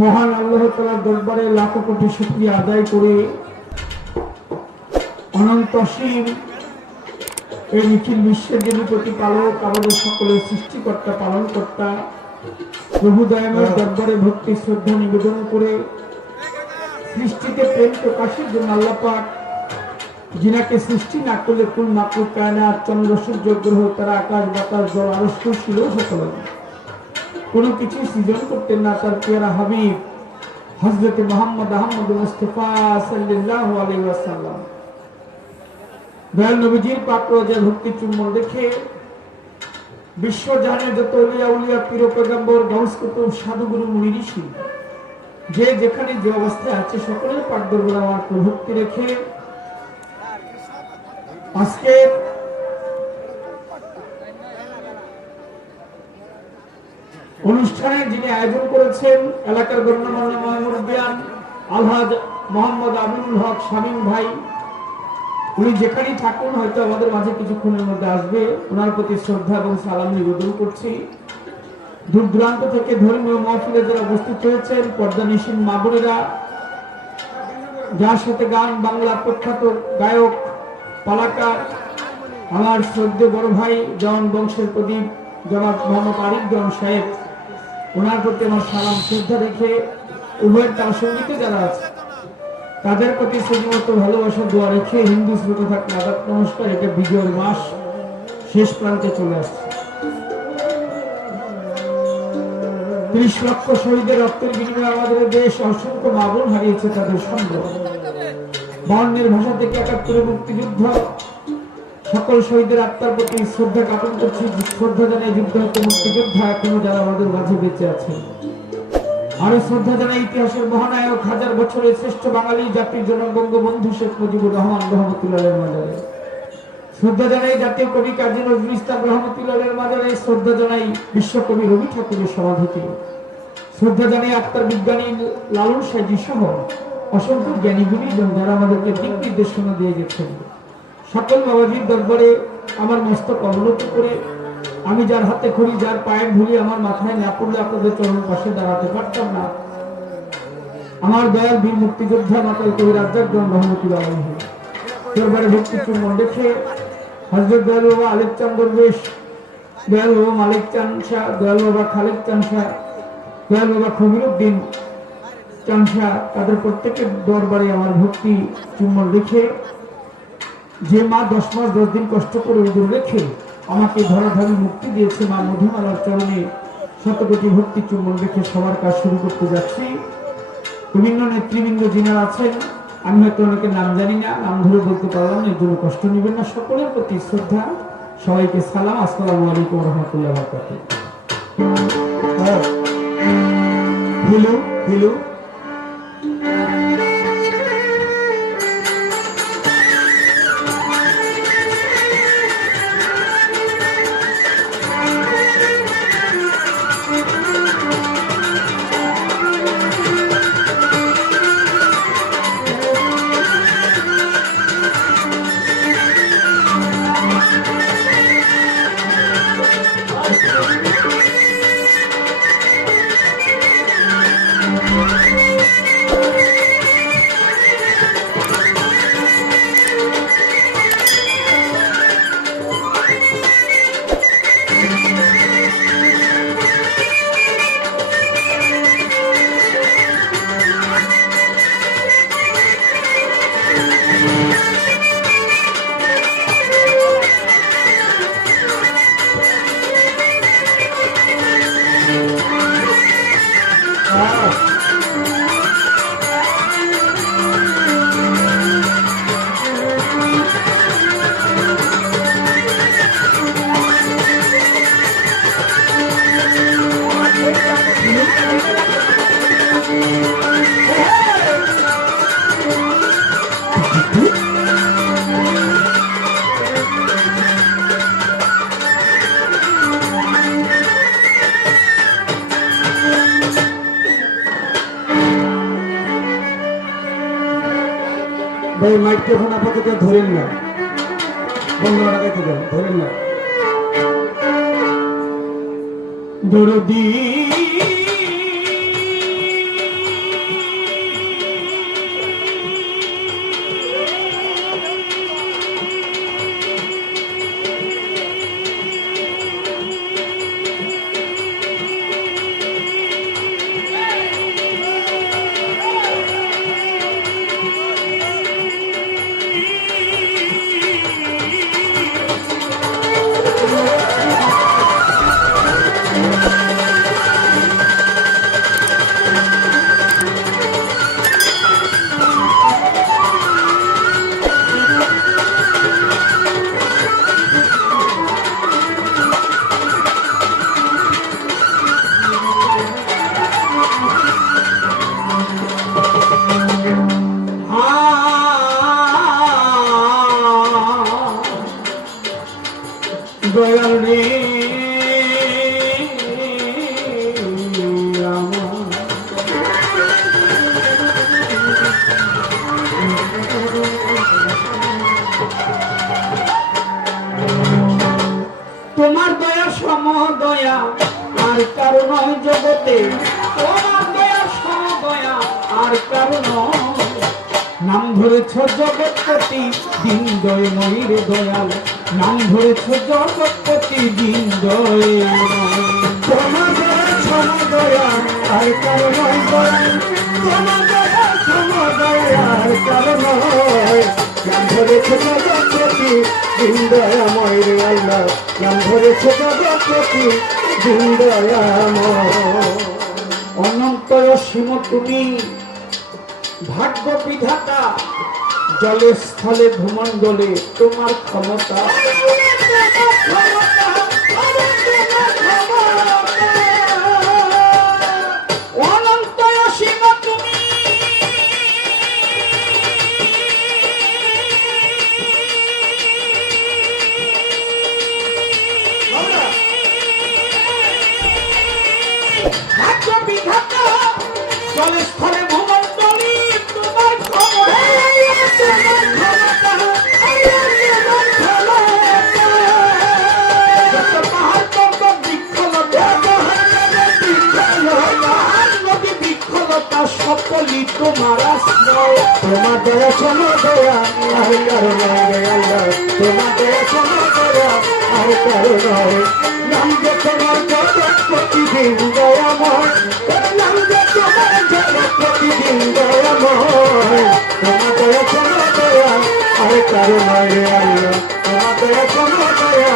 মহান আল্লাহ তাআলার দরবারে লাখো কোটি শুকরিয়া আদায় করে অনন্ত অসীম এই নিখিল বিশ্বের যিনি প্রতিপালক, আমাদের সকলের সৃষ্টিকর্তা পালনকর্তা প্রভু দয়াময়ের দরবারে ভক্তি শ্রদ্ধা নিবেদন করে সৃষ্টিতে প্রেম প্রকাশের জন্য আল্লাহ পাক যিনাকে সৃষ্টি না করলে কুল মাকলুক কায়নাত চন্দ্র সূর্য গ্রহ তারা আকাশ বাতাস জল আরস্য ছিল সকল কোনো কিছু সৃজন করতেন না তার পেয়ারা হাবিব হযরত মুহাম্মদ আহমদ মুস্তাফা সাল্লাল্লাহু আলাইহি ওয়াসাল্লাম দয়াল নবীজির পাক রোজার ভক্তি চুম্বন দেখে বিশ্বজাহানের যত আউলিয়া উলিয়া পীর পয়গম্বর গাউস কুতুব সাধু গুরু মুনি ঋষি যে যেখানে যে অবস্থায় আছে সকলের পাক দরবারে আমার ভক্তি রেখে আজকে অনুষ্ঠানের যিনি আয়োজন করেছেন এলাকার গণ্যমান্য মুরব্বিয়ান আলহাজ মোহাম্মদ আমিনুল হক শামীম ভাই, উনি যেখানেই থাকুন হয়তো আমাদের মাঝে কিছুক্ষণের মধ্যে আসবে, ওনার প্রতি শ্রদ্ধা এবং সালাম নিবেদন করছি। দূর দূরান্ত থেকে ধর্মীয় মাহফিলে যারা উপস্থিত হয়েছেন, পর্দানিশীন মা বোনেরা, যার সাথে গান বাংলা প্রখ্যাত গায়ক পালাকার আমার শ্রদ্ধেয় বড় ভাই জন বংশের প্রদীপ জনাব মোহাম্মদ আরিফ জন সাহেব, ওনার প্রতি আমার সালাম শ্রদ্ধা রেখে উভয়ের তার সঙ্গীতে যারা আছে তাদের প্রতি শ্রীমত ভালোবাসা দোয়া রেখে হিন্দু শ্রোতা থাকলে আদাব নমস্কার। এটা বিজয়ের মাস শেষ প্রান্তে চলে আসছে। ৩০ লক্ষ শহীদের রক্তের বিনিময়ে আমাদের দেশ অসংখ্য মা বোন হারিয়েছে তাদের সম্ভ্রম। ৫২-এর ভাষা থেকে ৭১-এর মুক্তিযুদ্ধ সকল শহীদের আত্মার প্রতি শ্রদ্ধা জ্ঞাপন করছি। শ্রদ্ধা জানাই যুদ্ধরত মুক্তিযোদ্ধা এখনো যারা আমাদের মাঝে বেঁচে আছেন। আরো শ্রদ্ধা জানাই ইতিহাসের মহানায়ক, হাজার বছরের শ্রেষ্ঠ বাঙালি জাতির জনক বঙ্গবন্ধু শেখ মুজিবুর রহমান রহমতুল্লাহের মাজারে শ্রদ্ধা জানাই, জাতীয় কবি কাজী নজরুল ইসলাম রহমতুল্লাহের মাজারে শ্রদ্ধা জানাই, বিশ্বকবি রবি ঠাকুরের সমাধিতে শ্রদ্ধা জানাই, আত্মার বিজ্ঞানী লালন সাইজি সহ অসংখ্য জ্ঞানী গুণীজন যারা আমাদেরকে দিক নির্দেশনা দিয়ে গেছেন। সকল বাবাজির দরবারে আমার মস্তক অবনত করে আমি যার হাতে খড়ি যার পায়ের ধুলি আমার মাথায় না পড়লে আপনাদের চরণ পাশে দাঁড়াতে পারতাম না। আমার দয়াল বীর মুক্তিযোদ্ধা মাতাল কবি রাজ্জাক জন রহমতুল্লাহ আলাইহি দরবারে ভক্তি চুম্বন দেখে হযরত দয়াল বাবা আলেক চাঁদ দরবেশ, দয়াল বাবা মালিক চাঁদ শাহ, দয়াল বাবা খালেক চাঁদ শাহ, দয়াল বাবা খবিরউদ্দিন চাঁদ শাহ, তাদের প্রত্যেকের দরবারে আমার ভক্তি চুম্বন রেখে যে মা 10 মাস 10 দিন কষ্ট করে উদর রেখে আমাকে ধরাধারি মুক্তি দিয়েছে, মা মধুমালার চরণে শতকোটি ভক্তি চুম্বন রেখে সবার কাজ শুরু করতে যাচ্ছি। বিভিন্ন নেতৃবৃন্দ যিনারা আছেন, আমি হয়তো অনেকের নাম জানি না, নাম ধরে বলতে পারলাম না, এর জন্য কষ্ট নেবেন না। সকলের প্রতি শ্রদ্ধা, সবাইকে সালাম, আসসালামু আলাইকুম ওয়া রাহমাতুল্লাহি ওয়া বারাকাতুহু। হিলু হিলু ভাই মাইক্রোফোন আপাতত ধরেন না, বন্ধ লাগাইতে দেন, ধরেন না। দরদি দয়াল রে তোমার দয়া সমদয়া আর কারো নয় জগতে, তোমার দয়া সমদয়া আর কারো নয়। নাম ধরেছ জগৎপতি দিন দয় নইরে দয়াল, নাম ধরেছ জগৎপতি দিন দয়। তোমার দয়া সমদয়া আর কারো নয় দয়াল, তোমার দয়া সমদয়া আর কারো নয়। নাম ধরেছ জগৎপতি দিন দয়াময় রে আল্লাহ, নাম ধরেছ জগৎপতি দিন দয়াময়। অনন্ত অসীম তুমি ভাগ্য বিধাতা, জলে স্থলে ভূমণ্ডলে তোমার ক্ষমতা। অনন্ত অসীম তুমি ভাগ্য বিধাতা, জলে স্থলে ভূমণ্ডলে তোমার ক্ষমতা। সকলি তোমার আশ্রয়, তোমার দয়া সমদয়া আর কারো নয় আল্লাহ, তোমার দয়া সমদয়া আর কারো নয়। নাম যে তোমার জগৎপতি দিন দয়াময়, নাম যে তোমার জগৎপতি দিন দয়াময়। তোমার দয়া সমদয়া আর কারো নয় আল্লাহ, তোমার দয়া সমদয়া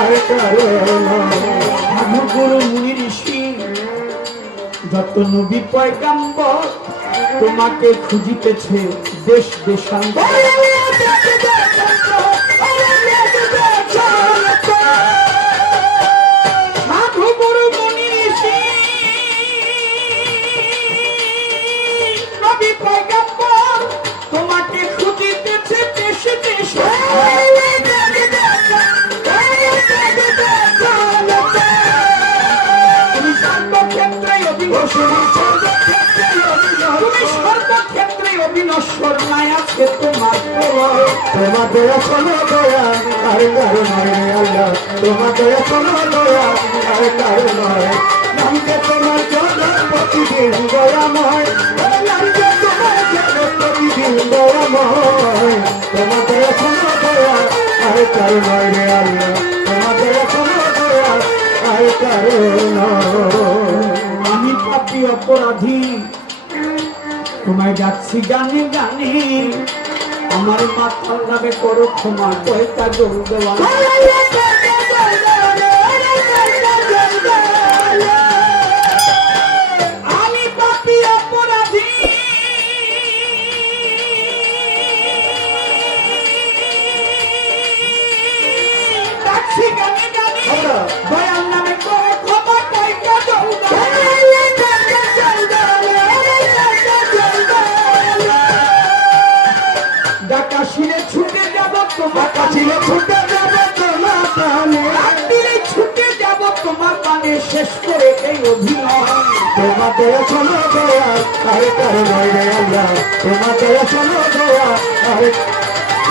আর কারো নয়। সাধু গুরু মুনি ঋষি যত নবী পয়গাম্বর তোমাকে খুঁজিতেছে দেশ দেশান্তর। সাধু গুরু মুনি ঋষি নবী পয়গাম্বর তোমাকে খুঁজিতেছে দেশ দেশে। তুমি সর্বক্ষেত্রে অবিনশ্বর, নাই আছে তোমার প্রলয়। তোমার দয়া সমদয়া আর কারো নয় আল্লাহ, তোমার দয়া সমদয়া আর কারো নয়। নাম যে তোমার জগৎপতি দিন দয়াময়, নাম যে তোমার জগৎপতি দিন দয়াময়। তোমার দয়া সমদয়া আর কারো নয় রে আল্লাহ, তোমার দয়া সমদয়া আর কারো নয়। আমি পাপী অপরাধী তোমায় যাচ্ছি গানে গানে, আমার মাথার নামে করো ক্ষমা, কয়টা জল দেওয়া। আমি পাপী অপরাধী যাচ্ছি গানে গানে, দয়ার নামে করো ক্ষমা, কয়টা জল দেওয়া। ডাকাশিলে ছুটে যাব তোমার কাছিলে, ছুটে যাব তোমার প্রাণে, রাত্রিরে ছুটে যাব তোমার প্রাণে, শেষ করে এই অভিনয়। তোমার দয়া সমদয়া আর কারো নয় রে আল্লাহ, তোমার দয়া সমদয়া আর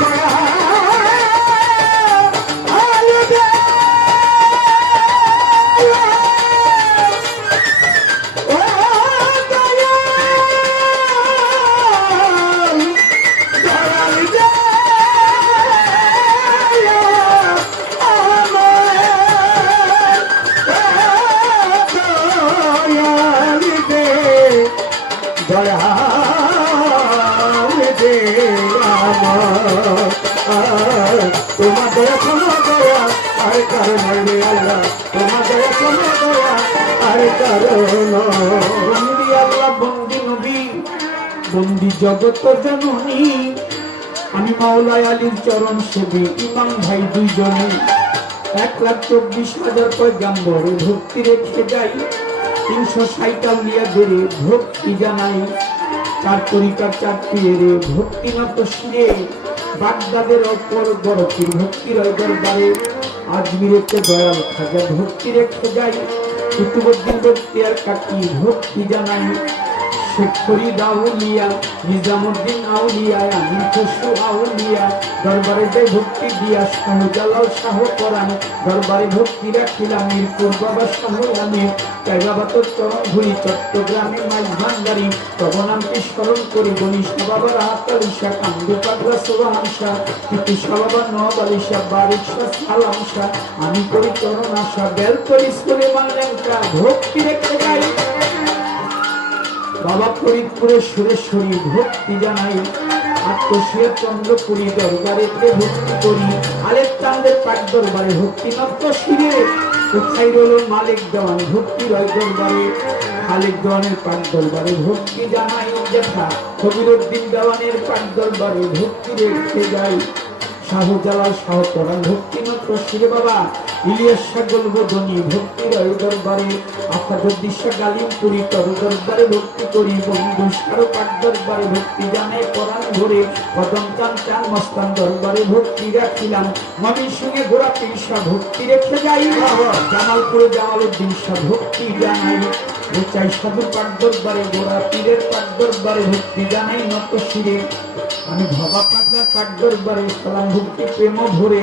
দয়া। তোমার দয়া সমদয়া আর কারো নয় রে আল্লাহ, তোমার দয়া সমদয়া আর কারো নয়। আল্লাহ বন্দি নবী বন্দি জগত জননী, আমি মাওলা আলীর চরণ সেবী, ইমাম ভাই দুইজনে 1,24,000 পয়গাম্বরে ভক্তি রেখে যাই, 360 আউলিয়াদের ভক্তি জানাই, 4 তরিকার 4 পীরের ভক্তি নত শিরে বাগদাদের অপর বড় পীর ভক্তির দরবারে আজমিরেতে দয়াল খাজা ভক্তি রেখে যাই কুতুবুদ্দিন বখতিয়ার কাকি ভক্তি জানাই শেখ ফরিদ আউলিয়া নিজামুদ্দিন আউলিয়া আমিন খসরু আউলিয়া দরবারে যাই ভক্তি দিয়া শাহজালাল শাহ কোরআন দরবারে ভক্তি রাখিলাম মিরপুর বাবা শাহ আমির তাই বাবা তোর চরণ ঘুরি চট্টগ্রামে মাইজ ভান্ডারি তব নামকে স্মরণ করি গণিসা বাবা রাহাত আলিশা কান্দু পাগলা সোহান শাহ তিতুষা বাবা নব আলিশা বারিক শাহ সালাম শাহ আমি করি চরণ আশা বেল করি সুলেমান লেঙ্কা ভক্তি রেখে যাই বাবা ফরিদপুরের সুরেশ্বরী ভক্তি জানাই আত্মশিয়া চন্দ্রপুরী দরবারেতে ভক্তি করি আলেপ চাঁদের পাক দরবারে ভক্তি নত্য শিরে কোথায় রইল মালিক দেওয়ান ভক্তি রয় দরবারে খালিক দেওয়ানের পাক দরবারে ভক্তি জানাই দেখা কবিরউদ্দিন দেওয়ানের পাক দরবারে ভক্তি রেখে যাই শাহজালাল শাহ কোরআন ভক্তি নত্য শিরে বাবা ইলিয়াস সাগল বদনী ভক্তি রয় দরবারে আফাদুদ্দিশা গালিমপুরি তর দরবারে ভক্তি করি বন্ধু সারো পাক দরবারে ভক্তি জানে কোরআন ধরে কদম চান চান মস্তান দরবারে ভক্তি রাখিলাম মমির সঙ্গে গোড়া পীরসা ভক্তি রেখে যাই জামালপুরে জামালউদ্দিন শাহ ভক্তি জানাই চাই সাধু পাক দরবারে গোড়া পীরের পাক দরবারে ভক্তি জানাই নত শিরে আমি ভবা পাগলার পাক দরবারে সালাম ভক্তি প্রেম ভরে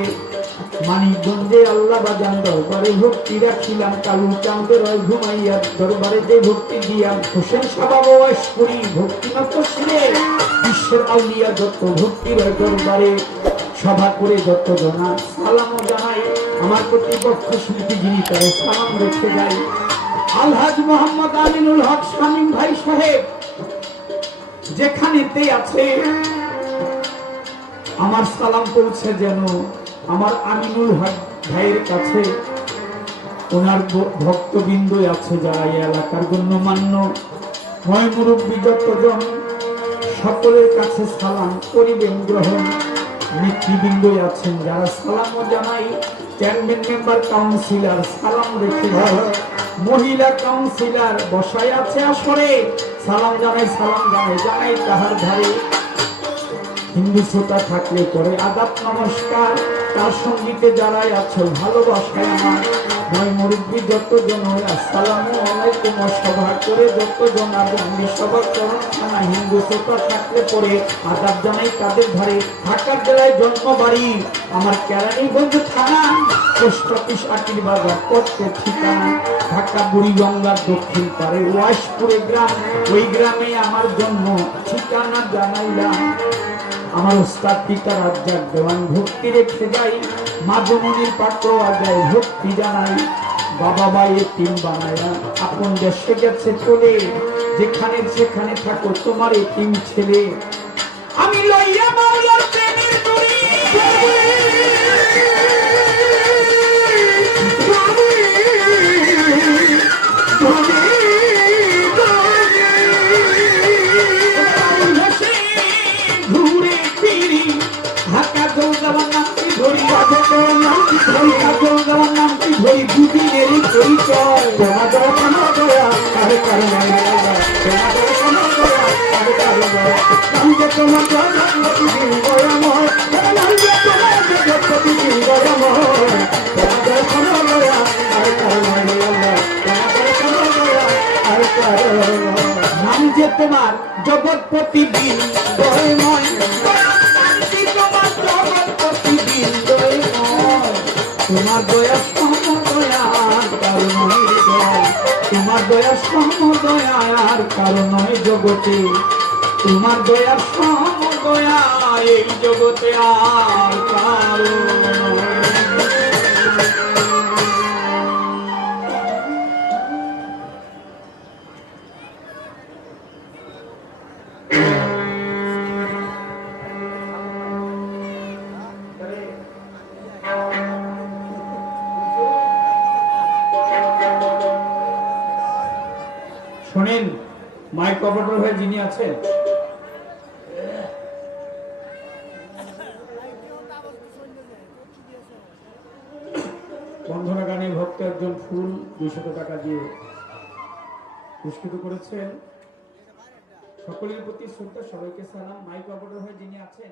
মানিকগঞ্জে আল্লাহ বাজান দরবারে ভক্তি রাখিলাম কালু চাঁদের ঘুমাইয়া দরবারে যে ভক্তি দিয়া হোসেন সাবা বয়স করি ভক্তি নত শিরে বিশ্বের আউলিয়া যত ভক্তি রয় দরবারে সভা করে যত জনা সালাম জানাই আমার প্রতিপক্ষ শিল্পী যিনি তারে সালাম রেখে যাই আলহাজ মোহাম্মদ আমিনুল হক শামীম ভাই সাহেব যেখানেতে আছে আমার সালাম পৌঁছে যেন আমার আমিনুল হক ভাইয়ের কাছে ওনার ভক্তবৃন্দ আছে যারা এই এলাকার গণ্যমান্য ময় মুরব্বী যতজন সকলের কাছে সালাম করিবেন গ্রহণ নেতৃবৃন্দ আছেন যারা সালাম জানাই চেয়ারম্যান মেম্বার কাউন্সিলর সালাম রেখে মহিলা কাউন্সিলর বসায় আছে আসরে সালাম জানাই জানাই তাহার ধারে হিন্দু শ্রোতা থাকলে পরে আদাব নমস্কার তার সঙ্গীতে যারাই আছো ভালোবাসায় আমার নয় মুরব্বী যতজন আসসালামু আলাইকুম সভা করে যতজন বন্দি সভা চরণ থানা হিন্দু শ্রোতা থাকলে পরে আদাব জানাই তাদের ধারে ঢাকার জেলায় জন্মবাড়ি আমার কেরানীগঞ্জ থানা পোস্ট অফিস আটির বাজার পথে ঠিকানা ঢাকা বুড়িগঙ্গার দক্ষিণ পারে ওয়াইশপুরে গ্রাম ওই গ্রামে আমার জন্ম ঠিকানা জানাইলাম আমার উস্তাদ পিতা রাজ্জাক দেওয়ান ভক্তি রেখে যাই মা জননীর পাত্র আদায় ভক্তি জানাই বাবা বাইয়ে টিম বানায়া আপন দেশে গেছে চলে যেখানে সেখানে থাকো তোমার এই টিম ছেলে আমি লইয়া মাওলার প্রেমের দড়ি দুদিনের পরিচয় তোমাদের কোনো দয়া কারে কারে তোমার প্রতিদিন গয়াময় প্রতিদিন গয়াময় তোমাদের কোনো দয়া কারে কারে নাম যে তোমার জগৎ প্রতিদিন গয়ময় তোমার জগৎ প্রতিদিন গয়ময় তোমার দয়া সমদয়ার কারণ তোমার দয়া সমদয়ার কারণ জগতে তোমার দয়া সমদয়া এই জগতে আর কারণ শোনেন মাইক অপারেটর হয়ে যিনি আছেন বন্ধনা গানে ভক্ত একজন ফুল 200 টাকা দিয়ে পুরস্কৃত করেছেন সকলের প্রতি শ্রদ্ধা সবাইকে সালাম মাইক অপারেটর হয়ে যিনি আছেন